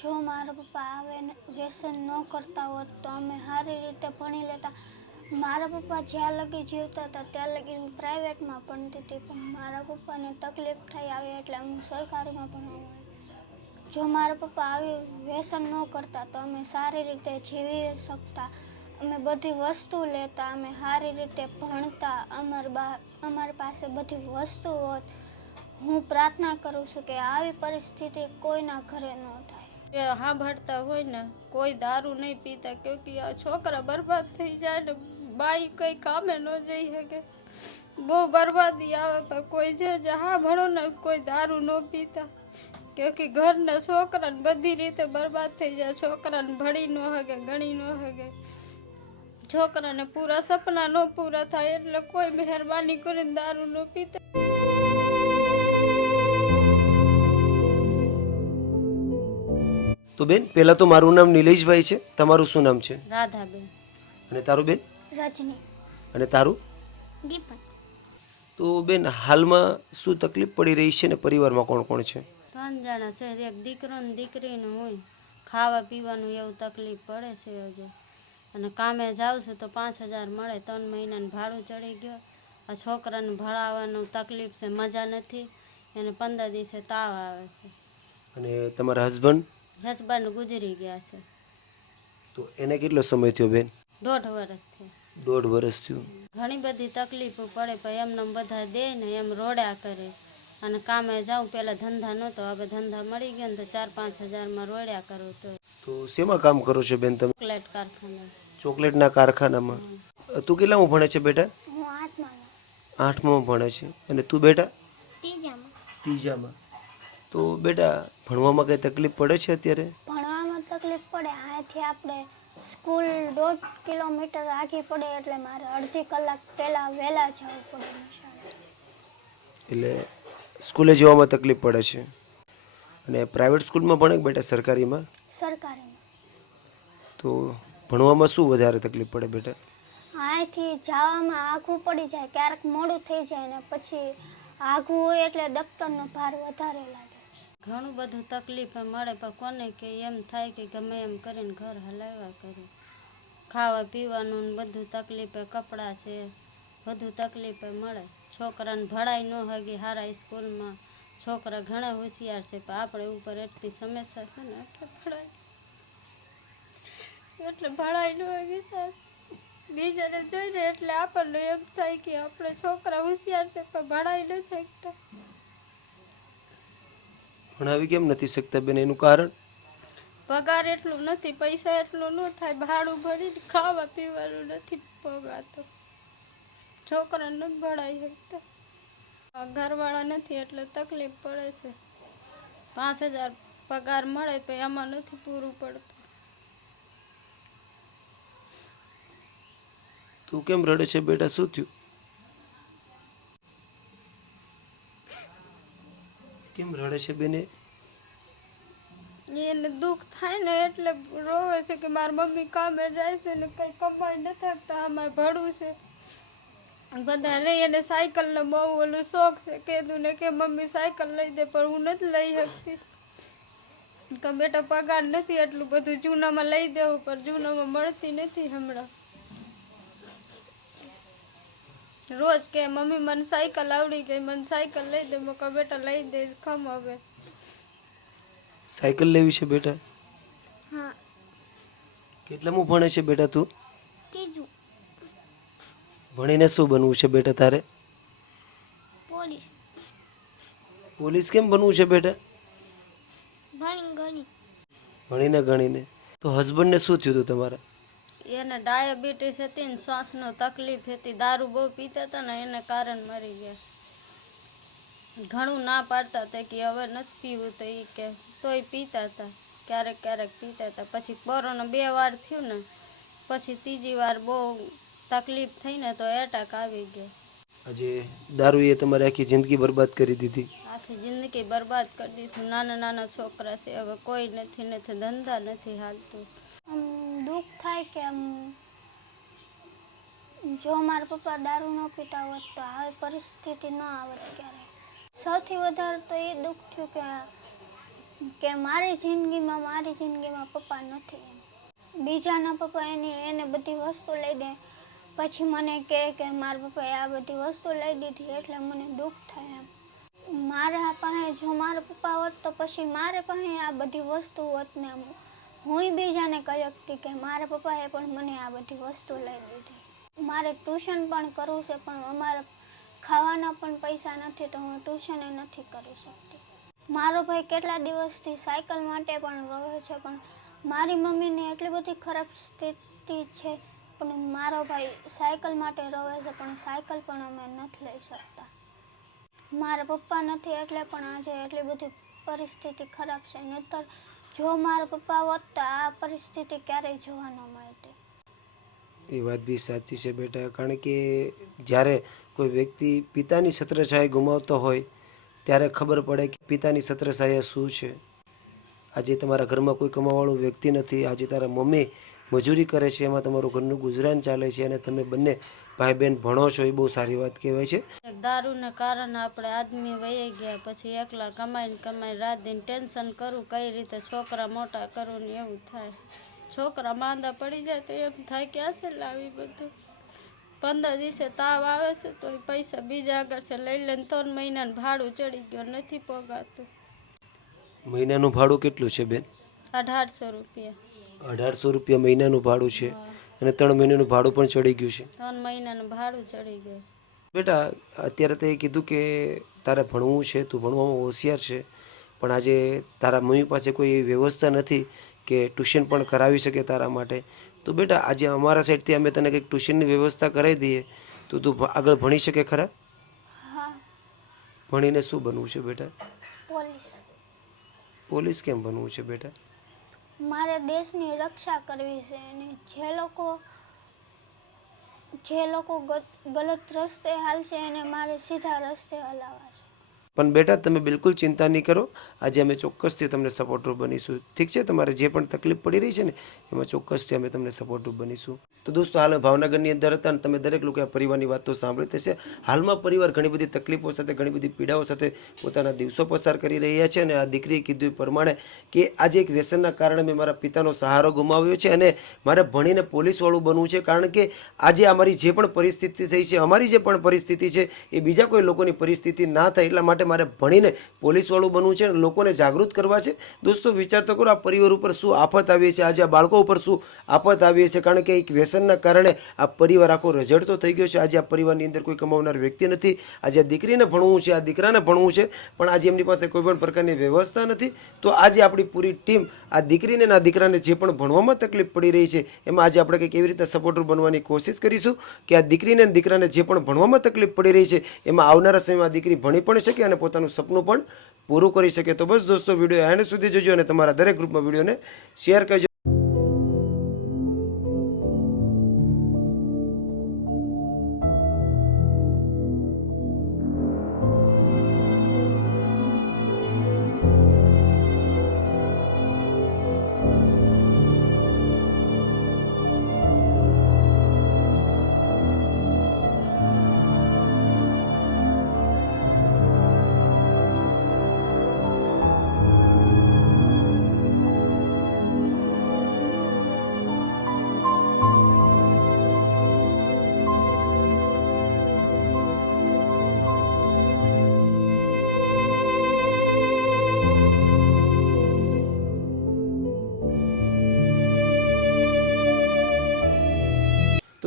જો મારા પપ્પા આવે ને વ્યસન ન કરતા હોત તો અમે સારી રીતે ભણી લેતા. મારા પપ્પા જ્યાં લગી જીવતા હતા ત્યાં લગી હું પ્રાઇવેટમાં ભણતી હતી, પણ મારા પપ્પાને તકલીફ થઈ આવી એટલે હું સરકારીમાં ભણવા. જો મારા પપ્પા આવી વ્યસન ન કરતા તો અમે સારી રીતે જીવી શકતા. અમે બધી વસ્તુ લેતા, અમે સારી રીતે ભણતા. અમાર બા, અમારી પાસે બધી વસ્તુ હોત. હું પ્રાર્થના કરું છું કે આવી પરિસ્થિતિ કોઈના ઘરે ન થાય. સાંભળતા હોય ને કોઈ દારૂ નહીં પીતા, કેમકે આ છોકરા બરબાદ થઈ જાય ને બાઈ કંઈ કામે ન જઈ શકે. બહુ બરબાદી આવે, પણ કોઈ જે હા ભણો ને કોઈ દારૂ ન પીતા. કેમકે ઘરના છોકરાને બધી રીતે બરબાદ થઈ જાય, છોકરાને ભણી ન હગે ગણી ન હગે છોકરાને પૂરા સપના ન પૂરા થાય, એટલે કોઈ મહેરબાની કરીને દારૂ ન પીતા. તો બેન પહેલાં તો મારું નામ નિલેશભાઈ છે તમારું શું નામ છે? રાધાબેન. અને તારું બેન? રજની. અને તારું? દીપક. તો બેન હાલમાં શું તકલીફ પડી રહી છે ને પરિવારમાં કોણ કોણ છે? ત્રણ જણા છે એક દીકરો ને દીકરીને હોય ખાવા પીવાનું એવું તકલીફ પડે છે હજુ. અને કામે જાઉં છું તો પાંચ હજાર મળે ત્રણ મહિનાનું ભાડું ચડી ગયો. આ છોકરાને ભણાવવાનું તકલીફ છે મજા નથી. એને પંદર દિવસે તાવ આવે છે. અને તમારા હસબન્ડ હસબન્ડ ગુજરી ગયા છે. તો એને કેટલો સમય થયો બેન? દોઢ વર્ષ થયો. દોઢ વર્ષ થયું. ઘણી બધી તકલીફો પડે પણ એમને બધા દે ને એમ રોડ્યા કરે. અને કામે જાઉં પેલા ધંધા નહોતો હવે ધંધા મળી ગયા ને તો ચાર પાંચ હજારમાં રોડ્યા કરો તો. તો શેમાં કામ કરો છો બેન તમે? ચોકલેટ કારખાના ચોકલેટના કારખાનામાં. તું કેટલામાં ભણે છે બેટા? હું આઠમા આઠમાં ભણે છે. અને તું બેટા? ત્રીજામાં. ત્રીજામાં. તો બેટા ભણવામાં કંઈ તકલીફ પડે છે અત્યારે? ભણવામાં તકલીફ પડે. આથી આપણે સ્કૂલ દોઢ કિલોમીટર રાખી પડે એટલે મારે અડધી કલાક પહેલાં વહેલા જવું પડે એટલે સ્કૂલે જવામાં તકલીફ પડે છે? અને પ્રાઇવેટ સ્કૂલમાં ભણે બેટા સરકારીમાં? સરકારીમાં. તો ભણવામાં શું વધારે તકલીફ પડે બેટા? અહીંથી જવામાં આઘું પડી જાય ક્યારેક મોડું થઈ જાય ને પછી આઘું હોય એટલે દફતરનો ભાર વધારે લાગે. ઘણું બધું તકલીફ મળે પણ કોને કે એમ થાય કે ગમે એમ કરીને ઘર હલાવ્યા કરે. ખાવા પીવાનું બધું તકલીફે કપડાં છે, બધું તકલીફે મળે. છોકરાને ભણાઈ ન હગી સારા સ્કૂલમાં. છોકરા ઘણા હોશિયાર છે, પણ આપણે ઉપર એટલી સમસ્યા છે ને, એટલે ભણાઈ એટલે ભણાઈ ન હગી સર બીજાને જોઈને એટલે આપણને એમ થાય કે આપણે છોકરા હોશિયાર છે, પણ ભણાઈ ન શકતા. ભણાવી કેમ નથી શકતા બેન? એનું કારણ? પગાર એટલું નથી પૈસા એટલું ન થાય ભાડું ભરીને ખાવા પીવાનું નથી પગાતો છોકરાને ભણાવી શકતા. ઘરવાળા નથી એટલે તકલીફ પડે છે. પાંચ હજાર પગાર મળે તો એમાં નથી પૂરું પડતું. તું કેમ રડે છે બેટા? શું થયું? કેમ રડે છે બેને? એને દુઃખ થાય ને એટલે રોવે છે કે મારી મમ્મી કામે જાય છે ને કંઈ કમાઈ નથી શકતા આમાં ભણવું છે. બધા લઈ એને સાયકલનો બહુ ઓલું શોખ છે કીધું ને કે મમ્મી સાયકલ લઈ દે, પણ હું નથી લઈ શકતી. કે બેટા પગાર નથી, એટલું બધું જૂનામાં લઈ દેવું, પણ જૂનામાં મળતી નથી હમણાં. રોજ કે મમ્મી મને સાયકલ આવડી ગઈ મને સાયકલ લઈ દે. મેં કહું બેટા લઈ દઈશ ખમ હવે. સાયકલ લેવી છે બેટા? હા. કેટલામું ભણે છે બેટા તું? ત્રીજું. ભણીને શું બનવું છે બેટા તારે? પોલીસ. પોલીસ કેમ બનવું છે બેટા? ભણી ગણી. ભણીને ગણીને. તો હસબન્ડને શું થયું હતું તમારા? એને ડાયાબિટીસ હતી ને શ્વાસનો તકલીફ હતી દારૂ બહુ પીતા હતા ને એને કારણ મરી ગયા. ઘણું ના પાડતા હતા કે હવે નથી પીવું તો એ કે તોય પીતા હતા ક્યારેક ક્યારેક પીતા હતા. પછી કોરોના બે વાર થયું ને પછી ત્રીજી વાર બહુ તકલીફ થઈ ને તો એટેક આવી ગયો. આજે દારૂએ તમારી આખી જિંદગી બરબાદ કરી દીધી. આખી જિંદગી બરબાદ કરી દીધું. નાના નાના છોકરા છે હવે કોઈ નથી નથી ધંધા નથી હાલતું. દુઃખ થાય કે જો મારા પપ્પા દારૂ ન પીતા હોત તો આવી પરિસ્થિતિ ન આવત ક્યારે. સૌથી વધારે તો એ દુઃખ થયું કે કે મારી જિંદગીમાં મારી જિંદગીમાં પપ્પા નથી બીજાના પપ્પા એની એને બધી વસ્તુ લઈ દે. પછી મને કહે કે મારા પપ્પાએ આ બધી વસ્તુ લઈ દીધી એટલે મને દુઃખ થાય એમ. મારા પાસે જો મારા પપ્પા હોત તો પછી મારે પાસે આ બધી વસ્તુ હોત ને હું બીજાને કહી હતી કે મારા પપ્પાએ પણ મને આ બધી વસ્તુ લઈ દીધી મારે ટ્યુશન પણ કરવું છે, પણ અમારે ખાવાના પણ પૈસા નથી, તો હું ટ્યુશને નથી કરી શકતી. મારો ભાઈ કેટલા દિવસથી સાયકલ માટે પણ રોવે છે, પણ મારી મમ્મીની એટલી બધી ખરાબ સ્થિતિ છે, પણ મારો ભાઈ સાયકલ માટે રોવે છે, પણ સાયકલ પણ અમે નથી લઈ શકતા. મારા પપ્પા નથી, એટલે પણ આજે એટલી બધી પરિસ્થિતિ ખરાબ છે, નહીતર જો મારા પપ્પા હોત તો આ પરિસ્થિતિ ક્યારેય જોવા ન મળતી. એ વાત બી સાચી છે બેટા, કારણ કે જ્યારે કોઈ વ્યક્તિ પિતાની છત્રછાયા ગુમાવતો હોય, ત્યારે ખબર પડે કે પિતાની છત્રછાયા શું છે. આજે તમારા ઘરમાં કોઈ કમાવાળું વ્યક્તિ નથી, આજે તારા મમ્મી મજૂરી કરે છે એમાં તમારું ઘરનું ગુજરાન ચાલે છે અને તમે બંને ભાઈ બહેન ભણો છો એ બહુ સારી વાત કહેવાય છે. દારૂને કારણે આપણે આદમી વહી ગયા પછી એકલા કમાઈને કમાઈ રાત દિન ટેન્શન કરું કઈ રીતે છોકરા મોટા કરું ને એવું થાય. છોકરા માંદા પડી જાય તો એમ થાય ક્યાં છે લાવી બધું. પંદર દિવસે તાવ આવે છે તો પૈસા બીજા આગળ છે લઈ લઈને ત્રણ મહિનાનું ભાડું ચડી ગયો નથી પગાતું. મહિનાનું ભાડું કેટલું છે બેન? અઢારસો રૂપિયા. અઢારસો રૂપિયા મહિનાનું ભાડું છે અને ત્રણ મહિનાનું ભાડું પણ ચડી ગયું છે. ત્રણ મહિનાનું ભાડું ચડી ગયું. બેટા અત્યારે તે કીધું કે તારે ભણવું છે તું ભણવામાં હોશિયાર છે પણ આજે તારા મમ્મી પાસે કોઈ એવી વ્યવસ્થા નથી કે ટ્યુશન પણ કરાવી શકે તારા માટે. તો બેટા આજે અમારા સાઈડથી અમે તને કંઈક ટ્યુશનની વ્યવસ્થા કરાવી દઈએ તો તું આગળ ભણી શકે ખરા? ભણીને શું બનવું છે બેટા? પોલીસ. પોલીસ કેમ બનવું છે બેટા? મારે દેશની રક્ષા કરવી છે અને જે લોકો જે લોકો ગલત રસ્તે હાલશે એને મારે સીધા રસ્તે હલાવવા છે. પણ બેટા, તમે બિલકુલ ચિંતા નહીં કરો. આજે અમે ચોક્કસથી તમને સપોર્ટરૂપ બનીશું. ઠીક છે? તમારે જે પણ તકલીફ પડી રહી છે ને, એમાં ચોક્કસથી અમે તમને સપોર્ટરૂપ બનીશું. તો દોસ્તો, હાલ ભાવનગરની અંદર હતા અને તમે દરેક લોકો આ પરિવારની વાતો સાંભળી થશે હાલમાં પરિવાર ઘણી બધી તકલીફો સાથે, ઘણી બધી પીડાઓ સાથે પોતાના દિવસો પસાર કરી રહ્યા છે અને આ દીકરીએ કીધું એ પ્રમાણે કે આજે એક વ્યસનના કારણે મેં મારા પિતાનો સહારો ગુમાવ્યો છે અને મારે ભણીને પોલીસવાળું બનવું છે. કારણ કે આજે અમારી જે પણ પરિસ્થિતિ થઈ છે, અમારી જે પણ પરિસ્થિતિ છે, એ બીજા કોઈ લોકોની પરિસ્થિતિ ના થાય એટલા માટે મારે ભણીને પોલીસવાળું બનવું છે અને લોકોને જાગૃત કરવા છે. દોસ્તો, વિચાર તો કરો, આ પરિવાર ઉપર શું આફત આવી છે, આજે આ બાળકો ઉપર શું આફત આવી છે, કારણ કે એક વ્યસનના કારણે આ પરિવાર આખો રજડતો થઈ ગયો છે. આજે આ પરિવારની અંદર કોઈ કમાવનાર વ્યક્તિ નથી. આજે આ દીકરીને ભણવું છે, આ દીકરાને ભણવું છે, પણ આજે એમની પાસે કોઈ પણ પ્રકારની વ્યવસ્થા નથી. તો આજે આપણી પૂરી ટીમ આ દીકરીને આ દીકરાને જે પણ ભણવામાં તકલીફ પડી રહી છે, એમાં આજે આપણે કંઈક એવી રીતે સપોર્ટર બનવાની કોશિશ કરીશું કે આ દીકરીને દીકરાને જે પણ ભણવામાં તકલીફ પડી રહી છે, એમાં આવનારા સમયમાં દીકરી ભણી પણ શકે પોતાનું સપનું પણ પૂરું કરી શકે. તો બસ દોસ્તો, વીડિયો એન્ડ સુધી જોજો અને તમારા દરેક ગ્રુપમાં વિડીયોને શેર કરજો.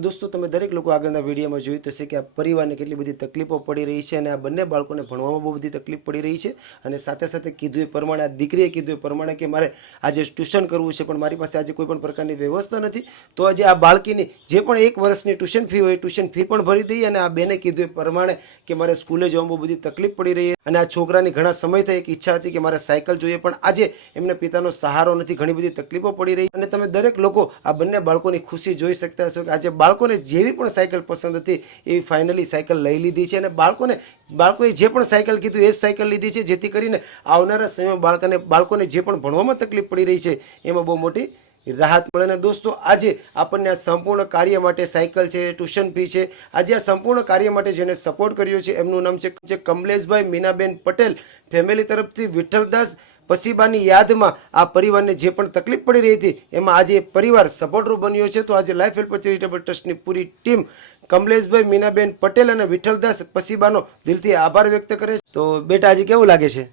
દોસ્તો, તમે દરેક લોકો આગળના વિડીયોમાં જોયું તો છે કે આ પરિવારને કેટલી બધી તકલીફો પડી રહી છે અને આ બંને બાળકોને ભણવામાં બહુ બધી તકલીફ પડી રહી છે. અને સાથે સાથે કીધું એ પ્રમાણે, આ દીકરીએ કીધું એ પ્રમાણે કે મારે આજે ટ્યુશન કરવું છે, પણ મારી પાસે આજે કોઈ પણ પ્રકારની વ્યવસ્થા નથી. તો આજે આ બાળકીની જે પણ એક વર્ષની ટ્યુશન ફી હોય, ટ્યુશન ફી પણ ભરી દઈએ અને આ બેને કીધું એ પ્રમાણે કે મારે સ્કૂલે જવામાં બહુ બધી તકલીફ પડી રહી અને આ છોકરાની ઘણા સમયથી એક ઈચ્છા હતી કે મારે સાયકલ જોઈએ, પણ આજે એમને પિતાનો સહારો નથી, ઘણી બધી તકલીફો પડી રહી અને તમે દરેક લોકો આ બંને બાળકોની ખુશી જોઈ શકતા હશો કે આજે બાળકોને જેવી પણ સાયકલ પસંદ હતી એવી ફાઇનલી સાયકલ લઈ લીધી છે અને બાળકોને, બાળકોએ જે પણ સાયકલ કીધું, એ જ સાયકલ લીધી છે, જેથી કરીને આવનારા સમયમાં બાળકોને બાળકોને જે પણ ભણવામાં તકલીફ પડી રહી છે, એમાં બહુ મોટી રાહત મળે. અને દોસ્તો, આજે આપણને આ સંપૂર્ણ કાર્ય માટે સાયકલ છે, ટ્યુશન ફી છે, આજે આ સંપૂર્ણ કાર્ય માટે જેને સપોર્ટ કર્યો છે, એમનું નામ છે કમલેશભાઈ મીનાબેન પટેલ. ફેમિલી તરફથી વિઠ્ઠલદાસ પસીબાની યાદમાં આ પરિવારને જે પણ તકલીફ પડી રહી હતી, એમાં આજે પરિવાર સપોર્ટરૂપ બન્યો છે. તો આજે લાઈફ હેલ્પ ચેરિટેબલ ટ્રસ્ટની પૂરી ટીમ કમલેશભાઈ, મીનાબેન પટેલ અને વિઠ્ઠલદાસ પસીબાનો દિલથી આભાર વ્યક્ત કરે છે. તો બેટા, આજે કેવું લાગે છે?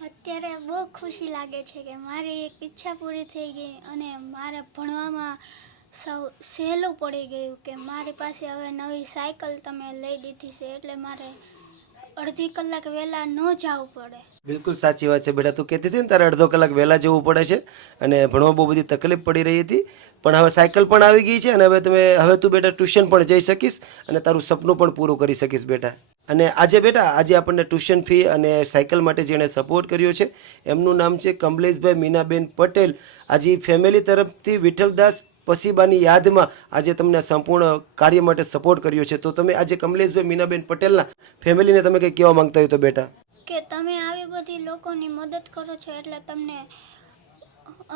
અત્યારે બહુ ખુશી લાગે છે કે મારી એક ઈચ્છા પૂરી થઈ ગઈ અને મારે ભણવામાં સૌ સહેલું પડી ગયું કે મારી પાસે હવે નવી સાયકલ તમે લઈ દીધી છે, એટલે મારે અડધી કલાક વહેલા ન જવું પડે. બિલકુલ સાચી વાત છે બેટા. તું કહેતી હતી ને તારે અડધો કલાક વહેલા જવું પડે છે અને ભણવા બહુ બધી તકલીફ પડી રહી હતી. પણ હવે સાયકલ પણ આવી ગઈ છે અને હવે તમે, હવે તું બેટા ટ્યુશન પણ જઈ શકીશ અને તારું સપનું પણ પૂરું કરી શકીશ બેટા. અને આજે બેટા, આજે આપણને ટ્યુશન ફી અને સાયકલ માટે જેણે સપોર્ટ કર્યો છે, એમનું નામ છે કમલેશભાઈ મીનાબેન પટેલ. આજે ફેમિલી તરફથી વિઠ્ઠલદાસ પસીબાની યાદમાં આજે તમને સંપૂર્ણ કાર્ય માટે સપોર્ટ કર્યો છે. તો તમે આજે કમલેશભાઈ મીનાબેન પટેલના ફેમિલીને તમે કંઈ કહેવા માંગતા હોય તો બેટા. કે તમે આવી બધી લોકોની મદદ કરો છો એટલે તમને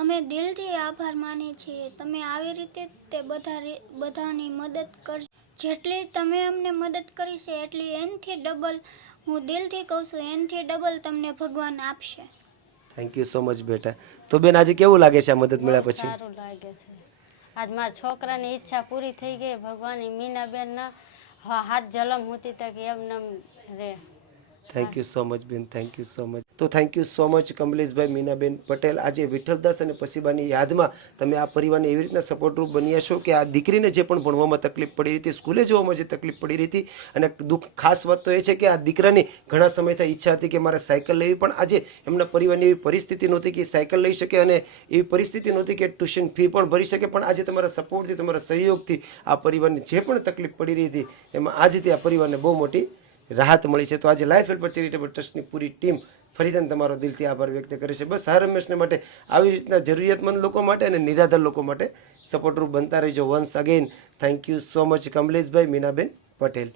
અમે દિલથી આભાર માનીએ છીએ. તમે આવી રીતે તે બધા બધાની મદદ કર જેટલી તમે અમને મદદ કરી છે એટલી એનથી ડબલ હું દિલથી કહું છું એનથી ડબલ તમને ભગવાન આપશે. થેન્ક યુ સો મચ બેટા. તો બેન આજે કેવું લાગે છે આ મદદ મળ્યા પછી? સારું લાગે છે. આજ મારા છોકરાની ઈચ્છા પૂરી થઈ ગઈ. ભગવાનની મીનાબેનના હાથ જલમ હોતી તક એમને રે. થેન્ક યુ સો મચ બેન. થેન્ક યુ સો મચ તો thank you so much Kamleshbhai Minaben Patel. આજે વિઠ્ઠલદાસ અને પસીબાની યાદમાં તમે આ પરિવારને એવી રીતના સપોર્ટરૂપ બન્યા છો કે આ દીકરીને જે પણ ભણવામાં તકલીફ પડી રહી હતી સ્કૂલે જવામાં જે તકલીફ પડી રહી હતી અને દુઃખ ખાસ વાત તો એ છે કે આ દીકરાની ઘણા સમયથી ઈચ્છા હતી કે મારે સાયકલ લેવી પણ આજે એમના પરિવારની એવી પરિસ્થિતિ નહોતી કે સાયકલ લઈ શકે અને એવી પરિસ્થિતિ નહોતી કે ટ્યુશન ફી પણ ભરી શકે પણ આજે તમારા સપોર્ટથી તમારા સહયોગથી આ પરિવારની જે પણ તકલીફ પડી રહી હતી એમાં આજથી આ પરિવારને બહુ મોટી રાહત મળી છે. તો આજે લાઈફ હેલ્પ ચેરિટેબલ ટ્રસ્ટની પૂરી ટીમ ફરીથી તમારો દિલથી આભાર વ્યક્ત કરે છે. બસ હા રમેશને માટે આવી રીતના જરૂરિયાતમંદ લોકો માટે અને નિરાધાર લોકો માટે સપોર્ટરૂપ બનતા રહેજો. Once again thank you so much Kamleshbhai, Minaben Patel.